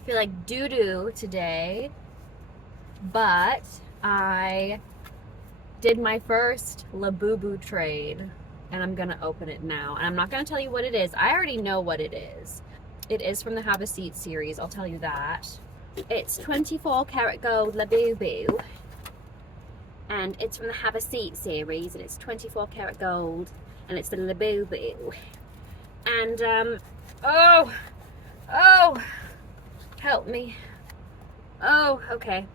I feel like doo-doo today, but I did my first Labubu trade, and I'm gonna open it now. And I'm not gonna tell you what it is. I already know what it is. It is from the Have a Seat series, I'll tell you that. It's 24 karat gold Labubu, and it's from the Have a Seat series, and it's 24 karat gold, and it's the Labubu. And oh, oh, help me. Oh, okay.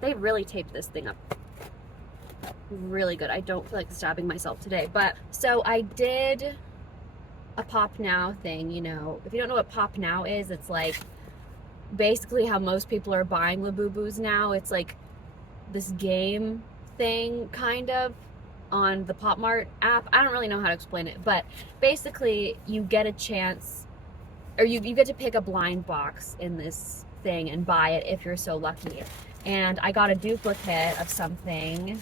They really taped this thing up really good. I don't feel like stabbing myself today. But so I did a Pop Now thing, you know. If you don't know what Pop Now is, it's like basically how most people are buying Labubus now. It's like this game thing kind of on the Pop Mart app. I don't really know how to explain it, but basically you get a chance, or you get to pick a blind box in this thing and buy it if you're so lucky. And I got a duplicate of something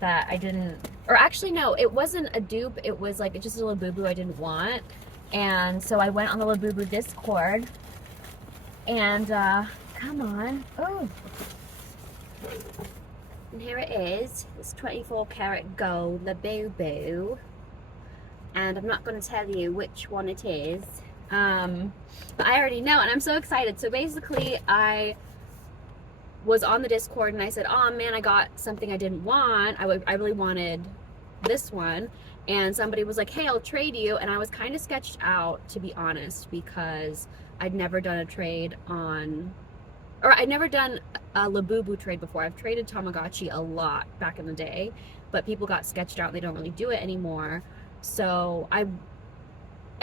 that I didn't, or actually no, it wasn't a dupe, it was like just a Labubu I didn't want. And so I went on the Labubu Discord and come on, oh, and here it is. It's 24 karat gold Labubu, and I'm not going to tell you which one it is, but I already know, and I'm so excited. So basically I was on the Discord and I said, oh man, I got something I didn't want. I really wanted this one. And somebody was like, hey, I'll trade you. And I was kind of sketched out, to be honest, because I'd never done a trade on, or I'd never done a Labubu trade before. I've traded Tamagotchi a lot back in the day, but people got sketched out and they don't really do it anymore. So I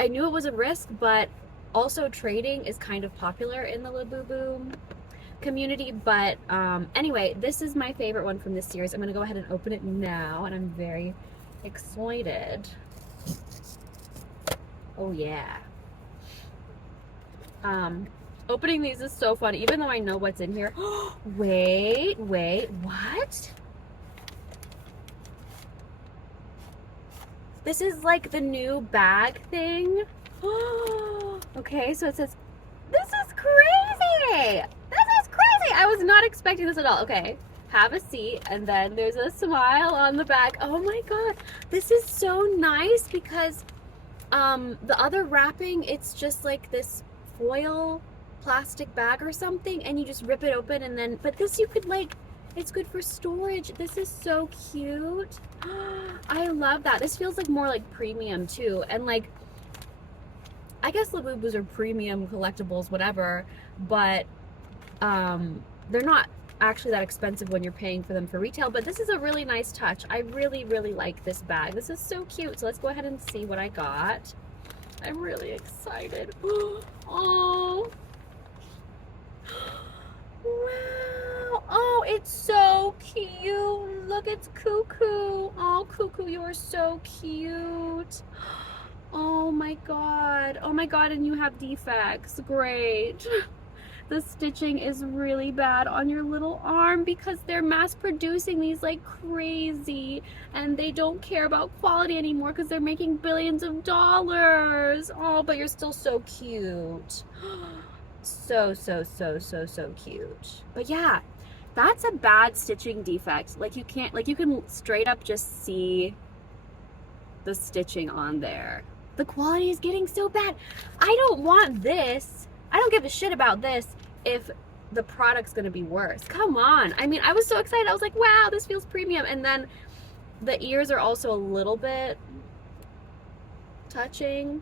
knew it was a risk, but also trading is kind of popular in the Labubu community. But anyway, this is my favorite one from this series. I'm gonna go ahead and open it now, and I'm very excited. Oh yeah. Opening these is so fun, even though I know what's in here. wait, what? This is like the new bag thing. Okay, so it says, this is crazy! I was not expecting this at all. Okay, have a seat, and then there's a smile on the back. Oh my god, this is so nice because the other wrapping, it's just like this foil plastic bag or something, and you just rip it open, and then, but this you could like, it's good for storage. This is so cute. I love that. This feels like more like premium too, and like, I guess Labubus are premium collectibles, whatever, but they're not actually that expensive when you're paying for them for retail. But this is a really nice touch. I really like this bag. This is so cute. So let's go ahead and see what I got. I'm really excited. Oh, wow. Oh, it's so cute. Look, it's Cuckoo. Oh, Cuckoo, you are so cute. Oh my god. Oh my god, and you have defects. Great. The stitching is really bad on your little arm because they're mass producing these like crazy, and they don't care about quality anymore because they're making billions of dollars. Oh, but you're still so cute. So cute. But yeah, that's a bad stitching defect. Like you can't, like you can straight up just see the stitching on there. The quality is getting so bad. I don't want this. I don't give a shit about this if the product's gonna be worse. Come on. I mean, I was so excited. I was like, wow, this feels premium. And then the ears are also a little bit touching.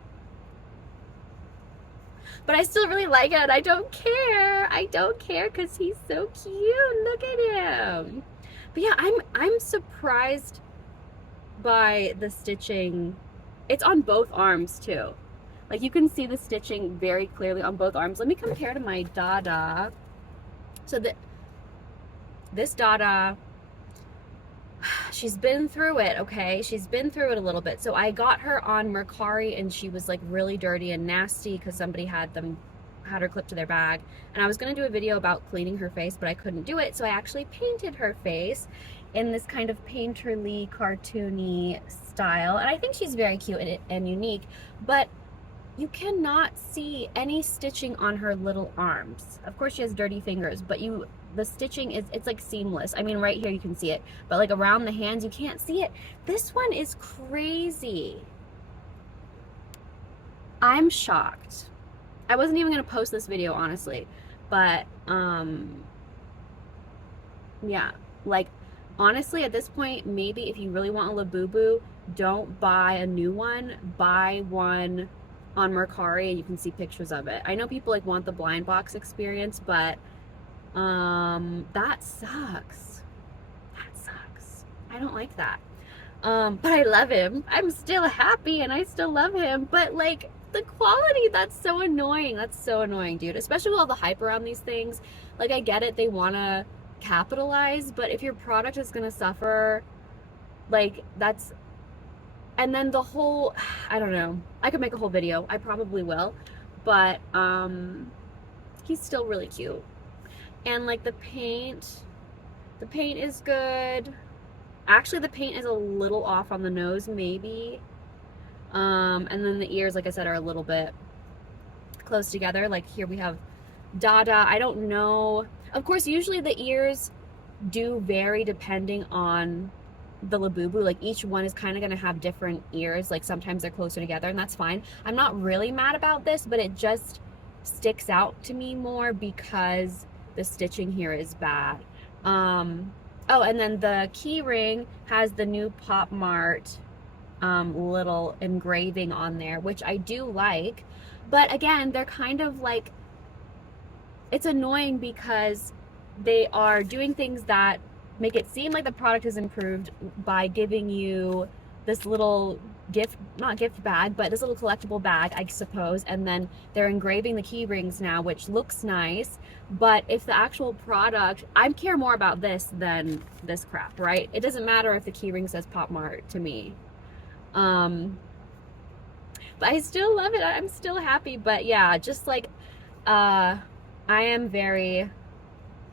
But I still really like it, and I don't care. I don't care because he's so cute. Look at him. But yeah, I'm surprised by the stitching. It's on both arms too. Like you can see the stitching very clearly on both arms. Let me compare to my Dada. So this Dada, she's been through it, okay? She's been through it a little bit. So I got her on Mercari, and she was like really dirty and nasty because somebody had her clipped to their bag. And I was gonna do a video about cleaning her face, but I couldn't do it. So I actually painted her face in this kind of painterly, cartoony style. And I think she's very cute and unique. But you cannot see any stitching on her little arms. Of course she has dirty fingers, but the stitching is, it's like seamless. I mean, right here you can see it, but like around the hands you can't see it. This one is crazy. I'm shocked. I wasn't even gonna post this video, honestly, but yeah, like honestly at this point, maybe if you really want a Labubu, don't buy a new one, buy one on Mercari and you can see pictures of it. I know people like want the blind box experience, but that sucks. That sucks. I don't like that. But I love him. I'm still happy and I still love him, but like the quality, that's so annoying. That's so annoying, dude. Especially with all the hype around these things. Like I get it, they want to capitalize, but if your product is going to suffer, like that's, and then the whole, I don't know, I could make a whole video, I probably will, but he's still really cute. And like the paint is good. Actually the paint is a little off on the nose maybe, and then the ears, like I said, are a little bit close together. Like here we have Dada. I don't know, of course usually the ears do vary depending on the Labubu. Like each one is kind of going to have different ears, like sometimes they're closer together, and that's fine. I'm not really mad about this, but it just sticks out to me more because the stitching here is bad. Oh, and then the key ring has the new Pop Mart little engraving on there, which I do like, but again, they're kind of like, it's annoying because they are doing things that make it seem like the product is improved by giving you this little gift, not gift bag, but this little collectible bag, I suppose, and then they're engraving the key rings now, which looks nice, but if the actual product, I care more about this than this crap, right? It doesn't matter if the key ring says Pop Mart to me. But I still love it. I'm still happy, but yeah, just like, I am very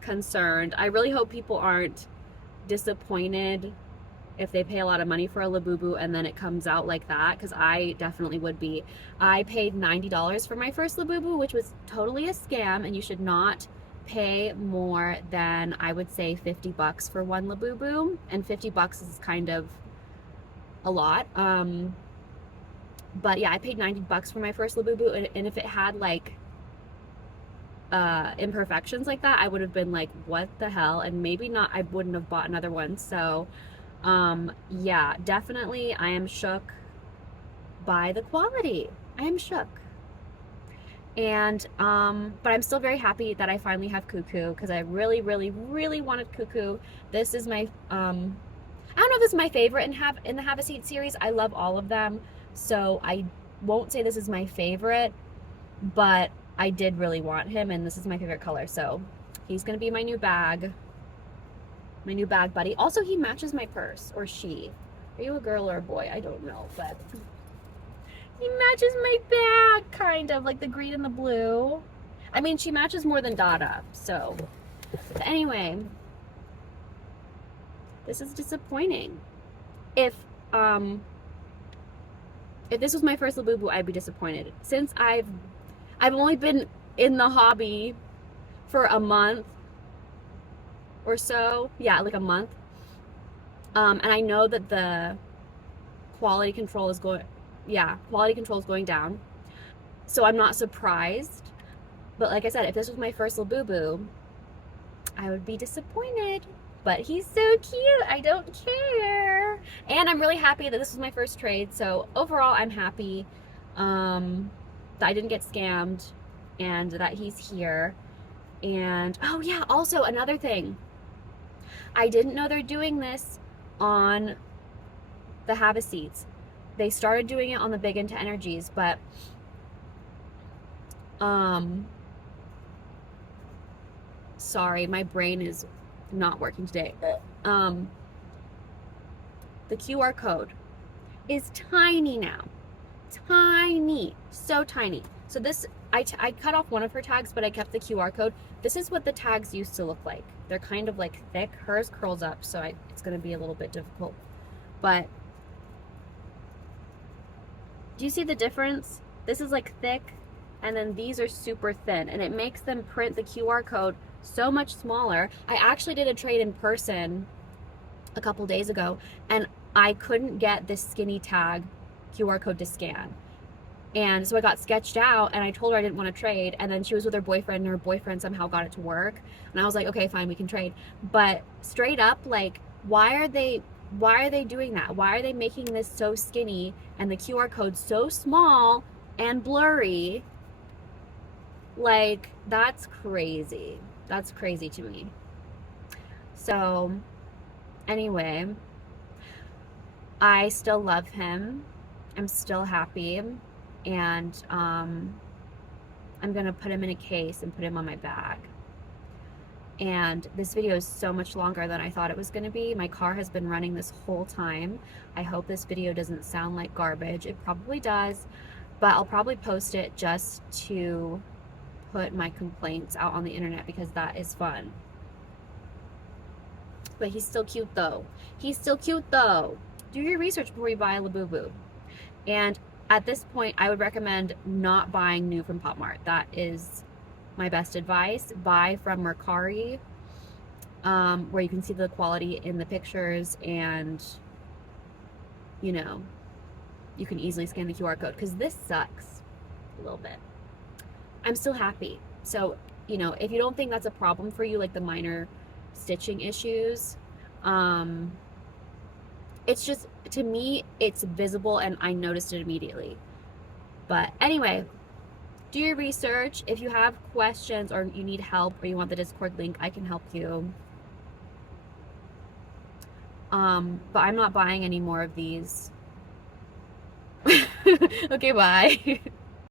concerned. I really hope people aren't disappointed if they pay a lot of money for a Labubu and then it comes out like that, because I definitely would be. I paid $90 for my first Labubu, which was totally a scam, and you should not pay more than, I would say, 50 bucks for one Labubu, and 50 bucks is kind of a lot. But yeah, I paid 90 bucks for my first Labubu, and if it had like imperfections like that, I would have been like, what the hell? And maybe not, I wouldn't have bought another one. So yeah, definitely I am shook by the quality. I am shook. And but I'm still very happy that I finally have Cuckoo, because I really wanted Cuckoo. This is my I don't know if this is my favorite in the Have a Seat series. I love all of them, so I won't say this is my favorite, but I did really want him, and this is my favorite color, so he's gonna be my new bag buddy. Also, he matches my purse, or she. Are you a girl or a boy? I don't know, but he matches my bag, kind of, like the green and the blue. I mean, she matches more than Dada, so. But anyway, this is disappointing. If this was my first Labubu, I'd be disappointed. Since I've only been in the hobby for a month or so. Yeah, like a month. And I know that the quality control is going down. So I'm not surprised. But like I said, if this was my first Labubu, I would be disappointed. But he's so cute, I don't care. And I'm really happy that this was my first trade. So overall, I'm happy that I didn't get scammed and that he's here. And oh yeah, also another thing, I didn't know they're doing this on the Have a Seats. They started doing it on the Big Into Energies, but sorry, my brain is not working today. The QR code is tiny now. Tiny, so tiny. So this, I cut off one of her tags, but I kept the QR code. This is what the tags used to look like. They're kind of like thick. Hers curls up, so it's gonna be a little bit difficult. But do you see the difference? This is like thick, and then these are super thin, and it makes them print the QR code so much smaller. I actually did a trade in person a couple days ago, and I couldn't get this skinny tag QR code to scan. And so I got sketched out, and I told her I didn't want to trade, and then she was with her boyfriend, and her boyfriend somehow got it to work, and I was like, okay, fine, we can trade. But straight up, like, why are they doing that? Why are they making this so skinny and the QR code so small and blurry? Like, that's crazy. That's crazy to me. So anyway, I still love him. I'm still happy, and I'm gonna put him in a case and put him on my bag. And this video is so much longer than I thought it was gonna be. My car has been running this whole time. I hope this video doesn't sound like garbage. It probably does, but I'll probably post it just to put my complaints out on the internet because that is fun. But he's still cute though. He's still cute though. Do your research before you buy a Labubu. And at this point, I would recommend not buying new from Pop Mart. That is my best advice. Buy from Mercari, where you can see the quality in the pictures, and you know, you can easily scan the QR code, because this sucks a little bit. I'm still happy. So, you know, if you don't think that's a problem for you, like the minor stitching issues, it's just, to me, it's visible and I noticed it immediately. But anyway, do your research. If you have questions or you need help or you want the Discord link, I can help you. But I'm not buying any more of these. Okay, bye.